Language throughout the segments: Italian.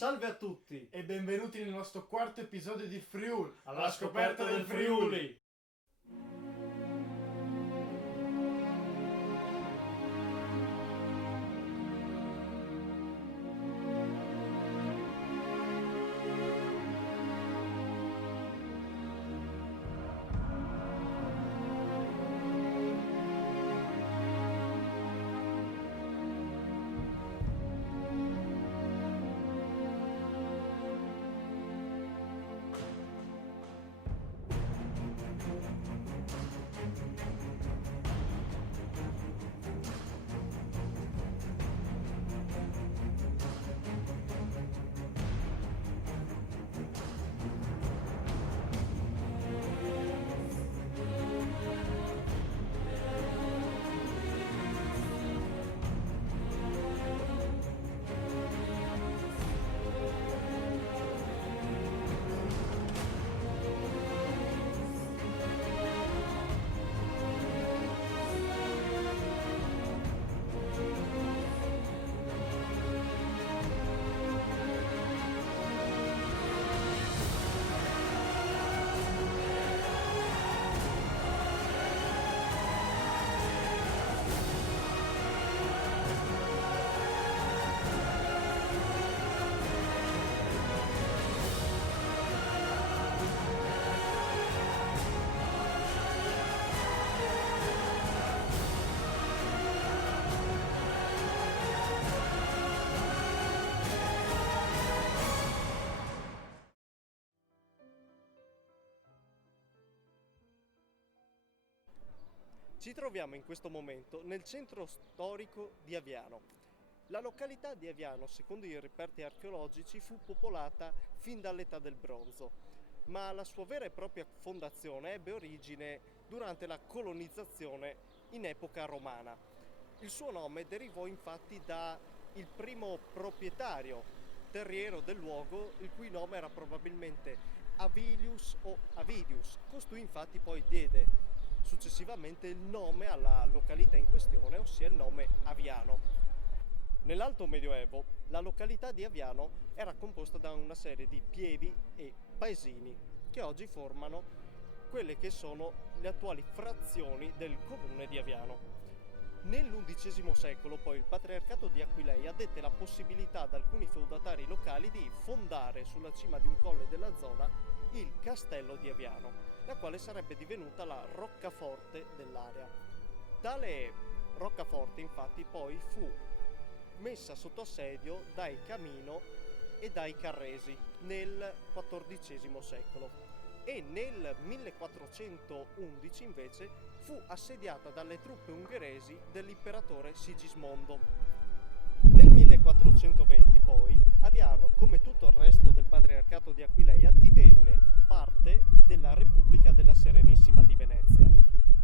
Salve a tutti e benvenuti nel nostro quarto episodio di Friuli, alla scoperta del Friuli. Ci troviamo in questo momento nel centro storico di Aviano. La località di Aviano, secondo i reperti archeologici, fu popolata fin dall'età del bronzo, ma la sua vera e propria fondazione ebbe origine durante la colonizzazione in epoca romana. Il suo nome derivò infatti da il primo proprietario terriero del luogo, il cui nome era probabilmente Avilius o Avidius. Costui infatti poi diede successivamente il nome alla località in questione, ossia il nome Aviano. Nell'Alto Medioevo la località di Aviano era composta da una serie di pievi e paesini che oggi formano quelle che sono le attuali frazioni del comune di Aviano. Nell'XI secolo poi il patriarcato di Aquileia dette la possibilità ad alcuni feudatari locali di fondare sulla cima di un colle della zona il castello di Aviano, la quale sarebbe divenuta la roccaforte dell'area. Tale roccaforte infatti poi fu messa sotto assedio dai Camino e dai Carresi nel XIV secolo e nel 1411 invece fu assediata dalle truppe ungheresi dell'imperatore Sigismondo. Nel 1420 poi Aviano, come tutto il resto del patriarcato di Aquileia, divenne parte della Repubblica della Serenissima di Venezia.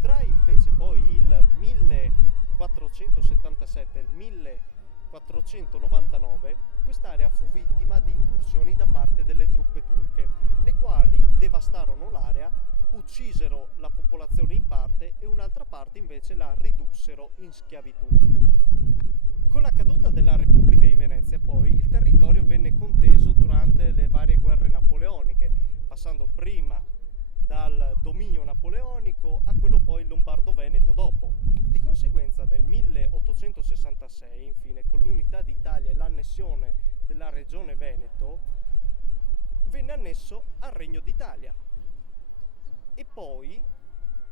Tra invece poi il 1477 e il 1499 quest'area fu vittima di incursioni da parte delle truppe turche, le quali devastarono l'area, uccisero la popolazione in parte e un'altra parte invece la ridussero in schiavitù. Con la caduta della Repubblica di Venezia poi il territorio venne conteso durante le varie guerre napoleoniche, passando prima dal dominio napoleonico a quello poi lombardo-veneto dopo. Di conseguenza nel 1866, infine, con l'unità d'Italia e l'annessione della regione Veneto, venne annesso al Regno d'Italia. E poi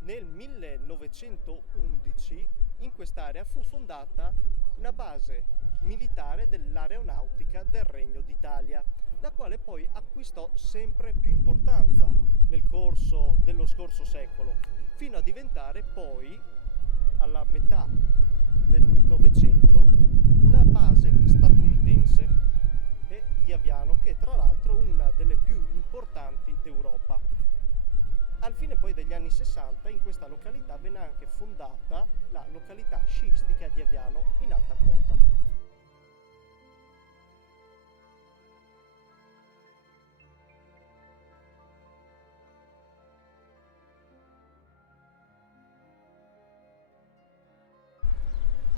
nel 1911 in quest'area fu fondata una base militare dell'aeronautica del Regno d'Italia, la quale poi acquistò sempre più importanza nel corso dello scorso secolo, fino a diventare poi, alla metà del Novecento, la base statunitense di Aviano, che è tra l'altro una delle più importanti d'Europa. Al fine poi degli anni 60 in questa località venne anche fondata la località sciistica di Aviano in alta quota.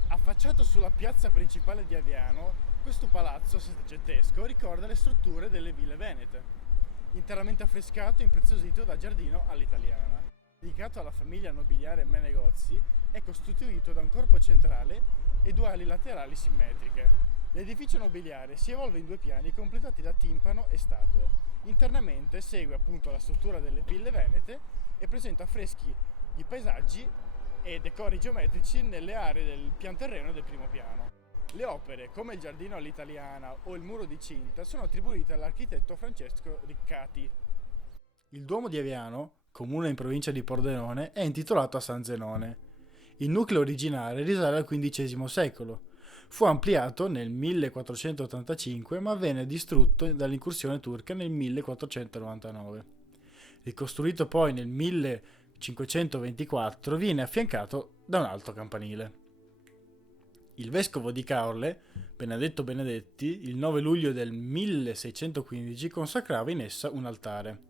Affacciato sulla piazza principale di Aviano, Questo palazzo settecentesco ricorda le strutture delle ville venete, interamente affrescato e impreziosito da giardino all'italiana. Dedicato alla famiglia nobiliare Menegozzi, è costituito da un corpo centrale e due ali laterali simmetriche. L'edificio nobiliare si evolve in due piani completati da timpano e statue. Internamente segue appunto la struttura delle ville venete e presenta affreschi di paesaggi e decori geometrici nelle aree del pian terreno del primo piano. Le opere, come il giardino all'italiana o il muro di cinta, sono attribuite all'architetto Francesco Riccati. Il Duomo di Aviano, comune in provincia di Pordenone, è intitolato a San Zenone. Il nucleo originale risale al XV secolo. Fu ampliato nel 1485 ma venne distrutto dall'incursione turca nel 1499. Ricostruito poi nel 1524, viene affiancato da un alto campanile. Il vescovo di Caorle, Benedetto Benedetti, il 9 luglio del 1615 consacrava in essa un altare.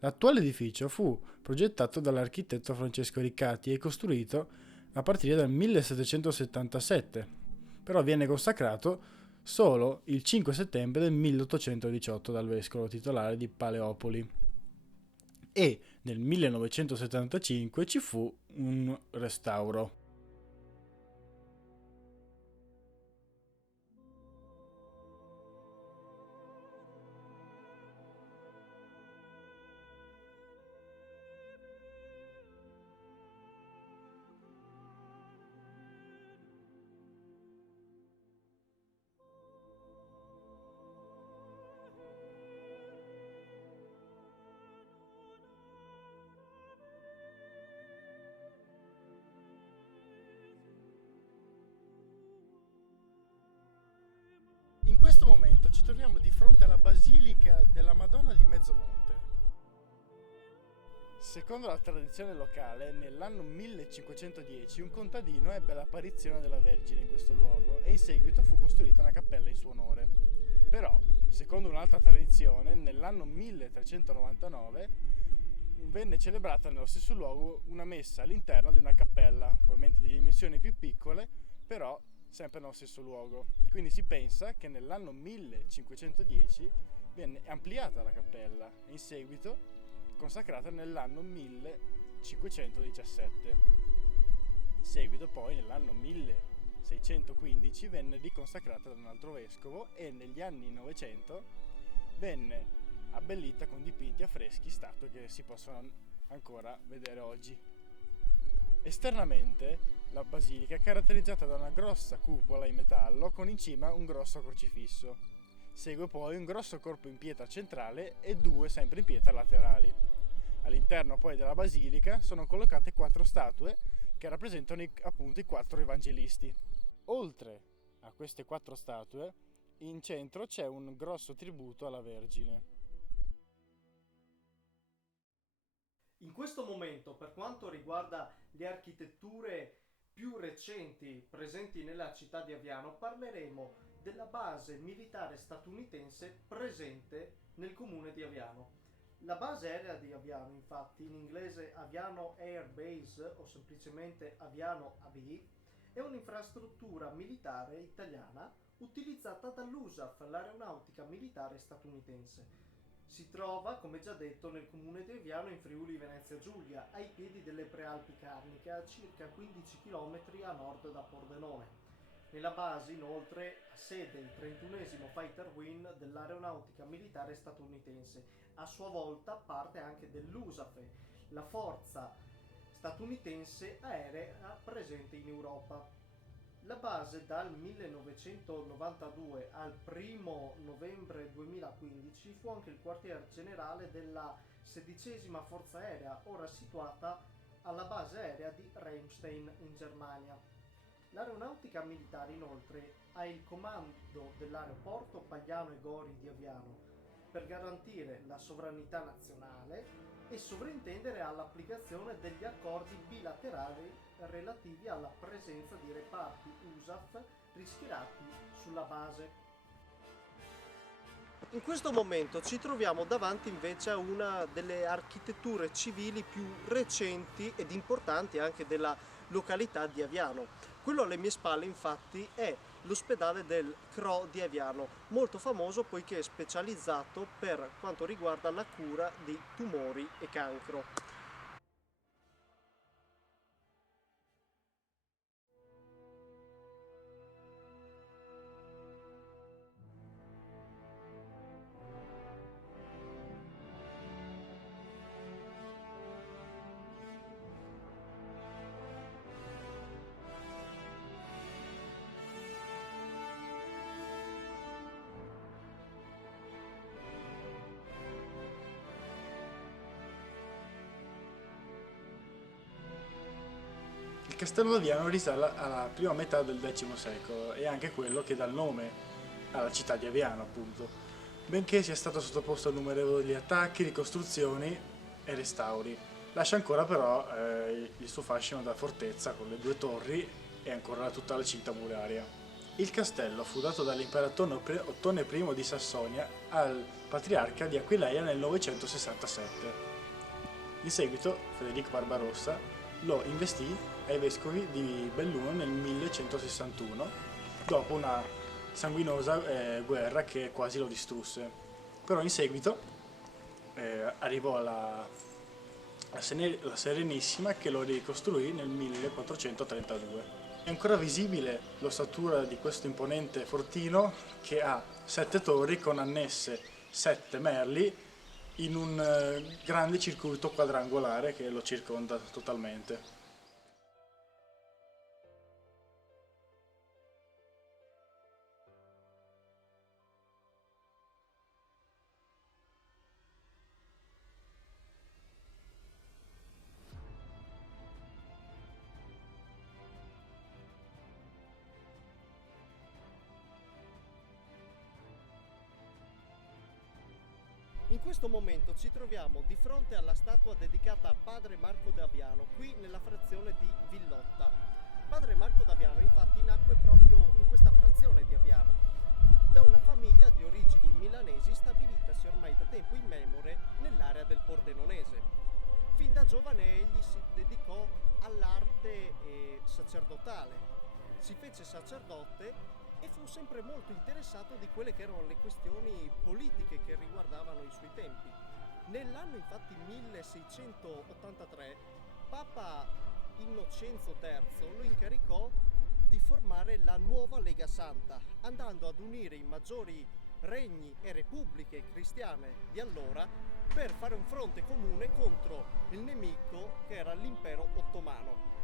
L'attuale edificio fu progettato dall'architetto Francesco Riccati e costruito a partire dal 1777, però viene consacrato solo il 5 settembre del 1818 dal vescovo titolare di Paleopoli e nel 1975 ci fu un restauro. In questo momento ci troviamo di fronte alla Basilica della Madonna di Mezzomonte. Secondo la tradizione locale, nell'anno 1510 un contadino ebbe l'apparizione della Vergine in questo luogo e in seguito fu costruita una cappella in suo onore. Però, secondo un'altra tradizione, nell'anno 1399 venne celebrata nello stesso luogo una messa all'interno di una cappella, ovviamente di dimensioni più piccole, però sempre nello stesso luogo. Quindi si pensa che nell'anno 1510 venne ampliata la cappella e in seguito consacrata nell'anno 1517. In seguito poi nell'anno 1615 venne riconsacrata da un altro vescovo e negli anni 900 venne abbellita con dipinti, affreschi, statue che si possono ancora vedere oggi. Esternamente la basilica è caratterizzata da una grossa cupola in metallo con in cima un grosso crocifisso. Segue poi un grosso corpo in pietra centrale e due sempre in pietra laterali. All'interno poi della basilica sono collocate 4 statue che rappresentano appunto i 4 evangelisti. Oltre a queste 4 statue, in centro c'è un grosso tributo alla Vergine. In questo momento, per quanto riguarda le architetture più recenti presenti nella città di Aviano, parleremo della base militare statunitense presente nel comune di Aviano. La base aerea di Aviano, infatti, in inglese Aviano Air Base o semplicemente Aviano AB, è un'infrastruttura militare italiana utilizzata dall'USAF, l'aeronautica militare statunitense. Si trova, come già detto, nel comune di Aviano in Friuli Venezia Giulia, ai piedi delle Prealpi Carniche, a circa 15 km a nord da Pordenone. Nella base, inoltre, ha sede il 31esimo Fighter Wing dell'aeronautica militare statunitense. A sua volta parte anche dell'USAF, la forza statunitense aerea presente in Europa. La base dal 1992 al 1 novembre 2015 fu anche il quartier generale della 16esima Forza Aerea, ora situata alla base aerea di Rheinstein in Germania. L'aeronautica militare inoltre ha il comando dell'aeroporto Pagliano e Gori di Aviano per garantire la sovranità nazionale e sovrintendere all'applicazione degli accordi bilaterali relativi alla presenza di reparti USAF rischiati sulla base. In questo momento ci troviamo davanti invece a una delle architetture civili più recenti ed importanti anche della località di Aviano. Quello alle mie spalle infatti è l'ospedale del CRO di Aviano, molto famoso poiché è specializzato per quanto riguarda la cura di tumori e cancro. Il castello d'Aviano risale alla prima metà del X secolo e è anche quello che dà il nome alla città di Aviano, appunto, benché sia stato sottoposto a innumerevoli attacchi, ricostruzioni e restauri. Lascia ancora però il suo fascino da fortezza con le 2 torri e ancora tutta la cinta muraria. Il castello fu dato dall'imperatore Ottone I di Sassonia al patriarca di Aquileia nel 967. In seguito Federico Barbarossa lo investì ai vescovi di Belluno nel 1161, dopo una sanguinosa guerra che quasi lo distrusse. Però in seguito arrivò la Serenissima che lo ricostruì nel 1432. È ancora visibile l'ossatura di questo imponente fortino che ha 7 torri con annesse 7 merli in un grande circuito quadrangolare che lo circonda totalmente. In questo momento ci troviamo di fronte alla statua dedicata a Padre Marco d'Aviano, qui nella frazione di Villotta. Padre Marco d'Aviano infatti nacque proprio in questa frazione di Aviano, da una famiglia di origini milanesi stabilitasi ormai da tempo immemore nell'area del Pordenonese. Fin da giovane egli si dedicò all'arte sacerdotale, si fece sacerdote e fu sempre molto interessato di quelle che erano le questioni politiche che riguardavano i suoi tempi. Nell'anno infatti 1683 Papa Innocenzo III lo incaricò di formare la nuova Lega Santa, andando ad unire i maggiori regni e repubbliche cristiane di allora per fare un fronte comune contro il nemico che era l'impero ottomano.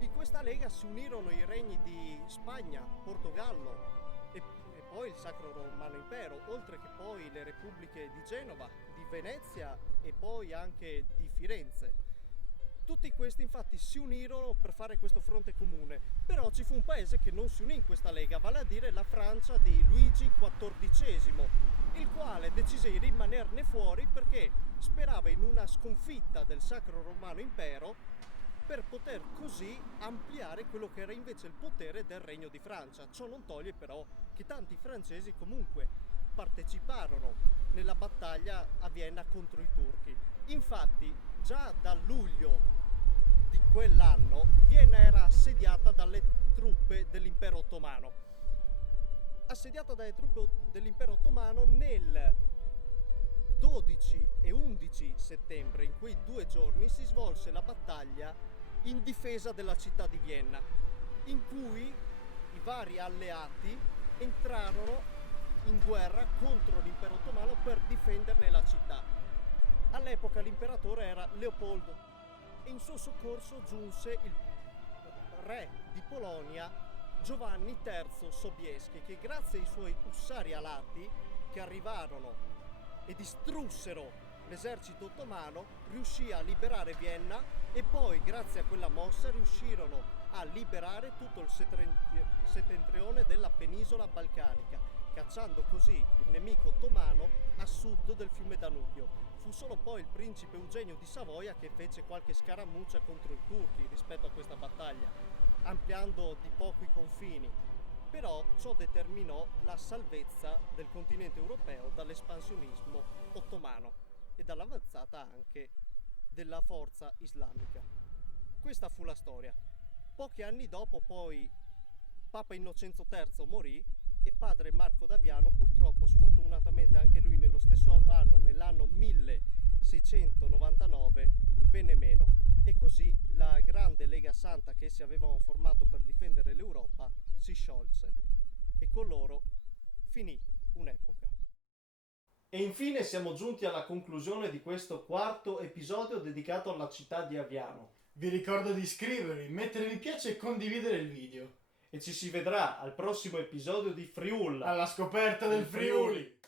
In questa lega si unirono i regni di Spagna, Portogallo e poi il Sacro Romano Impero, oltre che poi le repubbliche di Genova, di Venezia e poi anche di Firenze. Tutti questi infatti si unirono per fare questo fronte comune, però ci fu un paese che non si unì in questa lega, vale a dire la Francia di Luigi XIV, il quale decise di rimanerne fuori perché sperava in una sconfitta del Sacro Romano Impero per poter così ampliare quello che era invece il potere del Regno di Francia. Ciò non toglie però che tanti francesi comunque parteciparono nella battaglia a Vienna contro i turchi. Infatti già da luglio di quell'anno Vienna era assediata dalle truppe dell'impero ottomano. Assediata dalle truppe dell'impero ottomano nel 12 e 11 settembre, in quei 2 giorni si svolse la battaglia in difesa della città di Vienna, in cui i vari alleati entrarono in guerra contro l'impero ottomano per difenderne la città. All'epoca l'imperatore era Leopoldo e in suo soccorso giunse il re di Polonia Giovanni III Sobieski, che grazie ai suoi ussari alati che arrivarono e distrussero l'esercito ottomano, riuscì a liberare Vienna e poi grazie a quella mossa riuscirono a liberare tutto il settentrione della penisola balcanica, cacciando così il nemico ottomano a sud del fiume Danubio. Fu solo poi il principe Eugenio di Savoia che fece qualche scaramuccia contro i turchi rispetto a questa battaglia, ampliando di poco i confini. Però ciò determinò la salvezza del continente europeo dall'espansionismo ottomano e dall'avanzata anche della forza islamica. Questa fu la storia. Pochi anni dopo poi Papa Innocenzo III morì e padre Marco d'Aviano purtroppo, sfortunatamente anche lui nello stesso anno, nell'anno 1699, venne meno. E così la grande Lega Santa che essi avevano formato per difendere l'Europa si sciolse e con loro finì un'epoca. E infine siamo giunti alla conclusione di questo quarto episodio dedicato alla città di Aviano. Vi ricordo di iscrivervi, mettere mi piace e condividere il video. E ci si vedrà al prossimo episodio di Friul. Alla scoperta del Friuli!